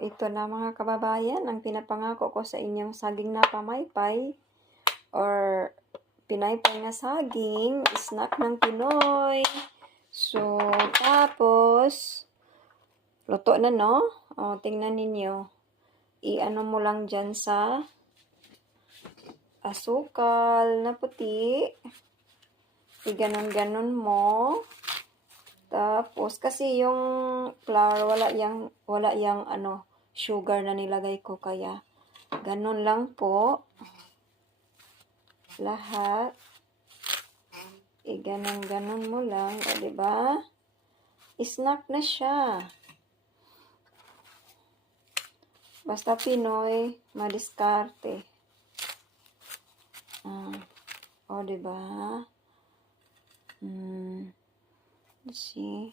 ito na mga kababayan, ang pinapangako ko sa inyong saging na pamaypay or pinaypay na saging, snack ng Pinoy. So, tapos, luto na, no? O, tingnan ninyo. I-ano mo lang dyan sa asukal na puti. I-ganon-ganon mo. Tapos, kasi yung flour, wala yang sugar na nilagay ko, kaya ganun lang po. Lahat. I-ganon-ganon mo lang, o diba? Snack na siya. Basta Pinoy, madiskarte. O diba? Let's see.